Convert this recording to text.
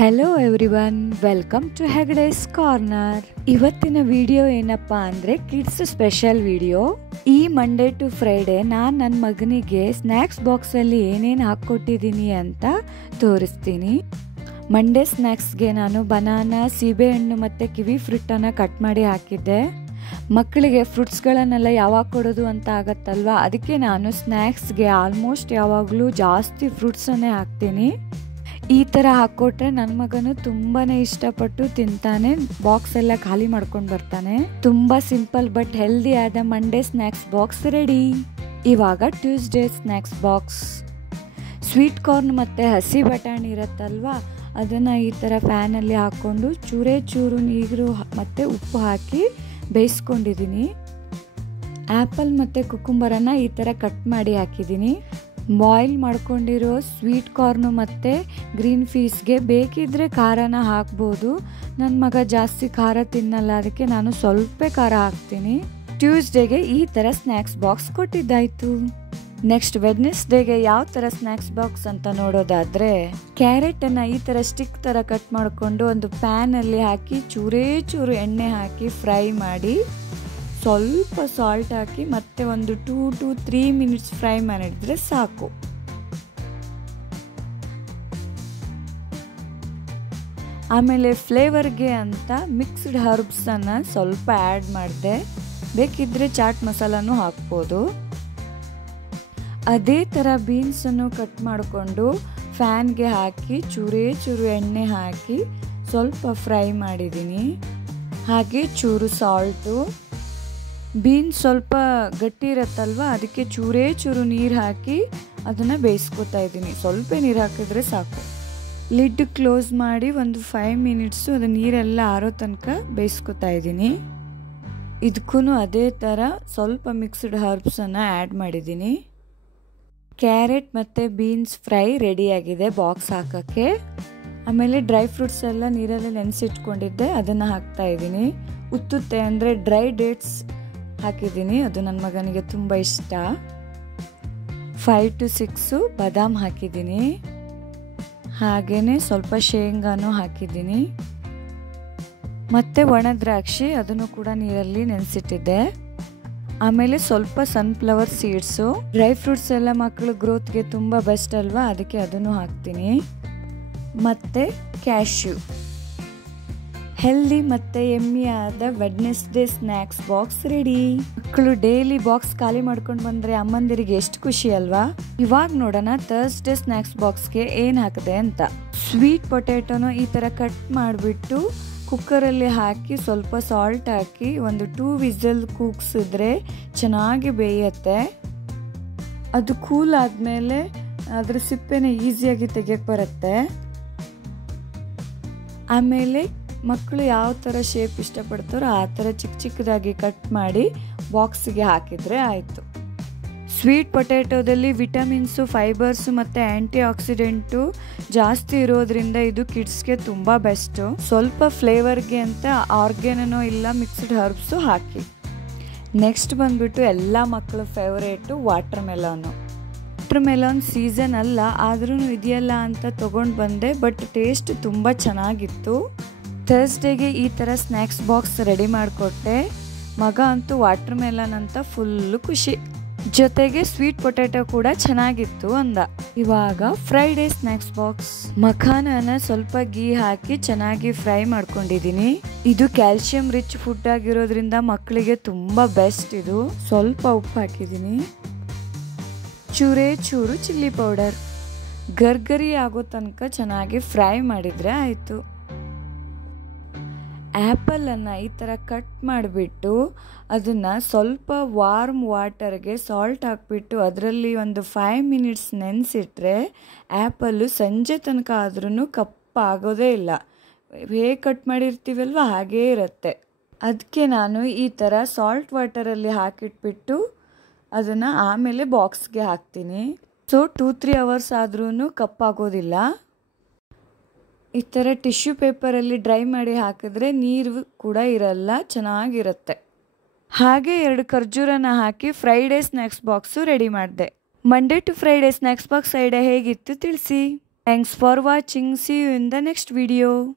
Hello everyone, welcome to Hegde's corner. ಇವತ್ತಿನ video ಏನಪ್ಪಾ ಅಂದರೆ ಕಿಡ್ಸ್ ಸ್ಪೆಷಲ್ ವಿಡಿಯೋ. ಈ ಮಂಡೇ ಟು ಫ್ರೈಡೆ ನಾನು ನನ್ನ ಮಗನಿಗೆ ಸ್ನ್ಯಾಕ್ಸ್ ಬಾಕ್ಸಲ್ಲಿ ಏನೇನು ಹಾಕ್ಕೊಟ್ಟಿದ್ದೀನಿ ಅಂತ ತೋರಿಸ್ತೀನಿ. ಮಂಡೇ ಸ್ನ್ಯಾಕ್ಸ್ಗೆ ನಾನು ಬನಾನಾ, ಸೀಬೆಹಣ್ಣು ಮತ್ತು ಕಿವಿ ಫ್ರೂಟನ್ನು ಕಟ್ ಮಾಡಿ ಹಾಕಿದ್ದೆ. ಮಕ್ಕಳಿಗೆ ಫ್ರೂಟ್ಸ್ಗಳನ್ನೆಲ್ಲ ಯಾವಾಗ ಕೊಡೋದು ಅಂತ ಆಗತ್ತಲ್ವ, ಅದಕ್ಕೆ ನಾನು ಸ್ನ್ಯಾಕ್ಸ್ಗೆ ಆಲ್ಮೋಸ್ಟ್ ಯಾವಾಗಲೂ ಜಾಸ್ತಿ ಫ್ರೂಟ್ಸನ್ನೇ ಹಾಕ್ತೀನಿ. ಈ ಥರ ಹಾಕ್ಕೊಟ್ರೆ ನನ್ನ ಮಗನು ತುಂಬಾ ಇಷ್ಟಪಟ್ಟು ತಿಂತಾನೆ, ಬಾಕ್ಸ್ ಎಲ್ಲ ಖಾಲಿ ಮಾಡ್ಕೊಂಡು ಬರ್ತಾನೆ. ತುಂಬ ಸಿಂಪಲ್ ಬಟ್ ಹೆಲ್ದಿ ಆದ ಮಂಡೇ ಸ್ನ್ಯಾಕ್ಸ್ ಬಾಕ್ಸ್ ರೆಡಿ. ಇವಾಗ Tuesday snacks box. Sweet corn ಮತ್ತು ಹಸಿ ಬಟಾಣಿ ಇರುತ್ತಲ್ವ, ಅದನ್ನು ಈ ಥರ ಫ್ಯಾನಲ್ಲಿ ಹಾಕ್ಕೊಂಡು ಚೂರು ನೀರು ಮತ್ತು ಉಪ್ಪು ಹಾಕಿ ಬೇಯಿಸ್ಕೊಂಡಿದ್ದೀನಿ. ಆ್ಯಪಲ್ ಮತ್ತು ಕುಕುಂಬರನ್ನು ಈ ಥರ ಕಟ್ ಮಾಡಿ ಹಾಕಿದ್ದೀನಿ. ಬಾಯ್ಲ್ ಮಾಡ್ಕೊಂಡಿರೋ ಸ್ವೀಟ್ ಕಾರ್ನು ಮತ್ತು ಗ್ರೀನ್ ಪೀಸ್ಗೆ ಬೇಕಿದ್ದರೆ ಖಾರನ ಹಾಕ್ಬೋದು. ನನ್ನ ಮಗ ಜಾಸ್ತಿ ಖಾರ ತಿನ್ನಲ್ಲ, ಅದಕ್ಕೆ ನಾನು ಸ್ವಲ್ಪ ಖಾರ ಹಾಕ್ತೀನಿ. ಟ್ಯೂಸ್ಡೇಗೆ ಈ ಥರ ಸ್ನ್ಯಾಕ್ಸ್ ಬಾಕ್ಸ್ ಕೊಟ್ಟಿದ್ದಾಯಿತು. ನೆಕ್ಸ್ಟ್ ವೆಡ್ನೆಸ್ಡೇಗೆ ಯಾವ ಥರ ಸ್ನ್ಯಾಕ್ಸ್ ಬಾಕ್ಸ್ ಅಂತ ನೋಡೋದಾದರೆ, ಕ್ಯಾರೆಟನ್ನು ಈ ಥರ ಸ್ಟಿಕ್ ಥರ ಕಟ್ ಮಾಡಿಕೊಂಡು ಒಂದು ಪ್ಯಾನಲ್ಲಿ ಹಾಕಿ ಚೂರು ಎಣ್ಣೆ ಹಾಕಿ ಫ್ರೈ ಮಾಡಿ, ಸ್ವಲ್ಪ ಸಾಲ್ಟ್ ಹಾಕಿ ಮತ್ತೆ ಒಂದು 2 to 3 ಮಿನಿಟ್ಸ್ ಫ್ರೈ ಮಾಡಿದ್ರೆ ಸಾಕು. ಆಮೇಲೆ ಫ್ಲೇವರ್ಗೆ ಅಂತ ಮಿಕ್ಸ್ಡ್ ಹರ್ಬ್ಸನ್ನು ಸ್ವಲ್ಪ ಆ್ಯಡ್ ಮಾಡಿದೆ. ಬೇಕಿದ್ದರೆ ಚಾಟ್ ಮಸಾಲನೂ ಹಾಕ್ಬೋದು. ಅದೇ ಥರ ಬೀನ್ಸನ್ನು ಕಟ್ ಮಾಡಿಕೊಂಡು ಫ್ಯಾನ್ಗೆ ಹಾಕಿ ಚೂರು ಎಣ್ಣೆ ಹಾಕಿ ಸ್ವಲ್ಪ ಫ್ರೈ ಮಾಡಿದ್ದೀನಿ. ಹಾಗೆ ಚೂರು ಸಾಲ್ಟು. ಬೀನ್ಸ್ ಸ್ವಲ್ಪ ಗಟ್ಟಿ ಇರುತ್ತಲ್ವ, ಅದಕ್ಕೆ ಚೂರು ನೀರು ಹಾಕಿ ಅದನ್ನು ಬೇಯಿಸ್ಕೊತಾ ಇದ್ದೀನಿ. ಸ್ವಲ್ಪ ನೀರು ಹಾಕಿದ್ರೆ ಸಾಕು. ಲಿಡ್ ಕ್ಲೋಸ್ ಮಾಡಿ ಒಂದು 5 ಮಿನಿಟ್ಸು ಅದು ನೀರೆಲ್ಲ ಆರೋ ತನಕ ಬೇಯಿಸ್ಕೊತಾ ಇದ್ದೀನಿ. ಇದಕ್ಕೂ ಅದೇ ಥರ ಸ್ವಲ್ಪ ಮಿಕ್ಸ್ಡ್ ಹರ್ಬ್ಸನ್ನು ಆ್ಯಡ್ ಮಾಡಿದ್ದೀನಿ. ಕ್ಯಾರೆಟ್ ಮತ್ತು ಬೀನ್ಸ್ ಫ್ರೈ ರೆಡಿಯಾಗಿದೆ ಬಾಕ್ಸ್ ಹಾಕೋಕ್ಕೆ. ಆಮೇಲೆ ಡ್ರೈ ಫ್ರೂಟ್ಸ್ ಎಲ್ಲ ನೀರಲ್ಲಿ ನೆನೆಸಿಟ್ಕೊಂಡಿದ್ದೆ, ಅದನ್ನು ಹಾಕ್ತಾ ಇದ್ದೀನಿ. ಉತ್ತುತ್ತೆ ಅಂದರೆ ಡ್ರೈ ಡೇಟ್ಸ್ ಹಾಕಿದ್ದೀನಿ, ಅದು ನನ್ನ ಮಗನಿಗೆ ತುಂಬ ಇಷ್ಟ. 5 to 6 ಬಾದಾಮ್ ಹಾಕಿದ್ದೀನಿ. ಹಾಗೆಯೇ ಸ್ವಲ್ಪ ಶೇಂಗಾನು ಹಾಕಿದ್ದೀನಿ. ಮತ್ತು ಒಣ ದ್ರಾಕ್ಷಿ, ಅದನ್ನು ಕೂಡ ನೀರಲ್ಲಿ ನೆನೆಸಿಟ್ಟಿದ್ದೆ. ಆಮೇಲೆ ಸ್ವಲ್ಪ ಸನ್ಫ್ಲವರ್ ಸೀಡ್ಸು. ಡ್ರೈ ಫ್ರೂಟ್ಸ್ ಎಲ್ಲ ಮಕ್ಕಳು ಗ್ರೋತ್ಗೆ ತುಂಬ ಬೆಸ್ಟ್ ಅಲ್ವಾ, ಅದಕ್ಕೆ ಅದನ್ನು ಹಾಕ್ತೀನಿ. ಮತ್ತು ಕ್ಯಾಶ್ಯೂ. ಹೆಲ್ದಿ ಮತ್ತು ಎಮ್ಮಿಯಾದ ವೆಡ್ನೆಸ್ಡೇ ಸ್ನ್ಯಾಕ್ಸ್ ಬಾಕ್ಸ್ ರೆಡಿ. ಮಕ್ಕಳು ಡೈಲಿ ಬಾಕ್ಸ್ ಖಾಲಿ ಮಾಡ್ಕೊಂಡು ಬಂದರೆ ಅಮ್ಮಂದಿರಿಗೆ ಎಷ್ಟು ಖುಷಿ ಅಲ್ವಾ. ಇವಾಗ ನೋಡೋಣ ಥರ್ಸ್ಡೇ ಸ್ನ್ಯಾಕ್ಸ್ ಬಾಕ್ಸ್ಗೆ ಏನು ಹಾಕಿದೆ ಅಂತ. ಸ್ವೀಟ್ ಪೊಟ್ಯಾಟೊನೋ ಈ ಥರ ಕಟ್ ಮಾಡಿಬಿಟ್ಟು ಕುಕ್ಕರಲ್ಲಿ ಹಾಕಿ ಸ್ವಲ್ಪ ಸಾಲ್ಟ್ ಹಾಕಿ ಒಂದು 2 ವಿಸಲ್ ಕೂಗ್ಸಿದ್ರೆ ಚೆನ್ನಾಗಿ ಬೇಯುತ್ತೆ. ಅದು ಕೂಲ್ ಆದಮೇಲೆ ಅದ್ರ ಸಿಪ್ಪೆನ ಈಸಿಯಾಗಿ ತೆಗಿಯಕ್ಕೆ ಬರುತ್ತೆ. ಆಮೇಲೆ ಮಕ್ಕಳು ಯಾವ ಥರ ಶೇಪ್ ಇಷ್ಟಪಡ್ತಾರೋ ಆ ಥರ ಚಿಕ್ಕದಾಗಿ ಕಟ್ ಮಾಡಿ ಬಾಕ್ಸಿಗೆ ಹಾಕಿದರೆ ಆಯಿತು. ಸ್ವೀಟ್ ಪೊಟ್ಯಾಟೋದಲ್ಲಿ ವಿಟಮಿನ್ಸು, ಫೈಬರ್ಸು ಮತ್ತು ಆ್ಯಂಟಿ ಆಕ್ಸಿಡೆಂಟು ಜಾಸ್ತಿ ಇರೋದ್ರಿಂದ ಇದು ಕಿಡ್ಸ್ಗೆ ತುಂಬ ಬೆಸ್ಟು. ಸ್ವಲ್ಪ ಫ್ಲೇವರ್ಗೆ ಅಂತ ಆರ್ಗ್ಯಾನೋ ಇಲ್ಲ ಮಿಕ್ಸ್ಡ್ ಹರ್ಬ್ಸು ಹಾಕಿ. ನೆಕ್ಸ್ಟ್ ಬಂದುಬಿಟ್ಟು ಎಲ್ಲ ಮಕ್ಕಳ ಫೇವರೇಟು ವಾಟರ್ ಮೆಲಾನ್ ಸೀಸನ್ ಅಲ್ಲ, ಆದ್ರೂ ಇದೆಯಲ್ಲ ಅಂತ ತೊಗೊಂಡು ಬಂದೆ. ಬಟ್ ಟೇಸ್ಟ್ ತುಂಬ ಚೆನ್ನಾಗಿತ್ತು. ಥರ್ಸ್ಡೇಗೆ ಈ ಥರ ಸ್ನ್ಯಾಕ್ಸ್ ಬಾಕ್ಸ್ ರೆಡಿ ಮಾಡಿಕೊಟ್ಟೆ. ಮಗ ಅಂತೂ ವಾಟರ್ ಮೆಲನ್ ಅಂತ ಫುಲ್ಲು ಖುಷಿ. ಜೊತೆಗೆ ಸ್ವೀಟ್ ಪೊಟ್ಯಾಟೊ ಕೂಡ ಚೆನ್ನಾಗಿತ್ತು ಅಂದ. ಇವಾಗ ಫ್ರೈಡೇ ಸ್ನ್ಯಾಕ್ಸ್ ಬಾಕ್ಸ್. ಮಖಾನನ ಸ್ವಲ್ಪ ಗೀ ಹಾಕಿ ಚೆನ್ನಾಗಿ ಫ್ರೈ ಮಾಡ್ಕೊಂಡಿದ್ದೀನಿ. ಇದು ಕ್ಯಾಲ್ಸಿಯಂ ರಿಚ್ ಫುಡ್ ಆಗಿರೋದ್ರಿಂದ ಮಕ್ಕಳಿಗೆ ತುಂಬ ಬೆಸ್ಟ್ ಇದು. ಸ್ವಲ್ಪ ಉಪ್ಪು ಹಾಕಿದ್ದೀನಿ. ಚೂರು ಚಿಲ್ಲಿ ಪೌಡರ್. ಗರ್ಗರಿ ಆಗೋ ತನಕ ಚೆನ್ನಾಗಿ ಫ್ರೈ ಮಾಡಿದರೆ ಆಯಿತು. ಆ್ಯಪಲನ್ನು ಈ ಥರ ಕಟ್ ಮಾಡಿಬಿಟ್ಟು ಅದನ್ನು ಸ್ವಲ್ಪ ವಾರ್ಮ್ ವಾಟರ್ಗೆ ಸಾಲ್ಟ್ ಹಾಕ್ಬಿಟ್ಟು ಅದರಲ್ಲಿ ಒಂದು 5 ಮಿನಿಟ್ಸ್ ನೆನೆಸಿಟ್ರೆ ಆ್ಯಪಲ್ಲು ಸಂಜೆ ತನಕ ಆದ್ರೂ ಕಪ್ಪಾಗೋದೇ ಇಲ್ಲ. ಹೇಗೆ ಕಟ್ ಮಾಡಿರ್ತೀವಲ್ವ ಹಾಗೇ ಇರುತ್ತೆ. ಅದಕ್ಕೆ ನಾನು ಈ ಥರ ಸಾಲ್ಟ್ ವಾಟರಲ್ಲಿ ಹಾಕಿಟ್ಬಿಟ್ಟು ಅದನ್ನು ಆಮೇಲೆ ಬಾಕ್ಸ್ಗೆ ಹಾಕ್ತೀನಿ. ಸೊ 2-3 ಅವರ್ಸ್ ಆದ್ರೂ ಕಪ್ಪಾಗೋದಿಲ್ಲ. ಈ ಥರ ಟಿಶ್ಯೂ ಪೇಪರಲ್ಲಿ ಡ್ರೈ ಮಾಡಿ ಹಾಕಿದ್ರೆ ನೀರು ಕೂಡ ಇರಲ್ಲ, ಚೆನ್ನಾಗಿರುತ್ತೆ. ಹಾಗೆ 2 ಖರ್ಜೂರನ ಹಾಕಿ ಫ್ರೈಡೇ ಸ್ನ್ಯಾಕ್ಸ್ ಬಾಕ್ಸು ರೆಡಿ ಮಾಡಿದೆ. Monday to Friday snacks box idea ಹೇಗಿತ್ತು ತಿಳಿಸಿ. Thanks for watching. See you in the next video.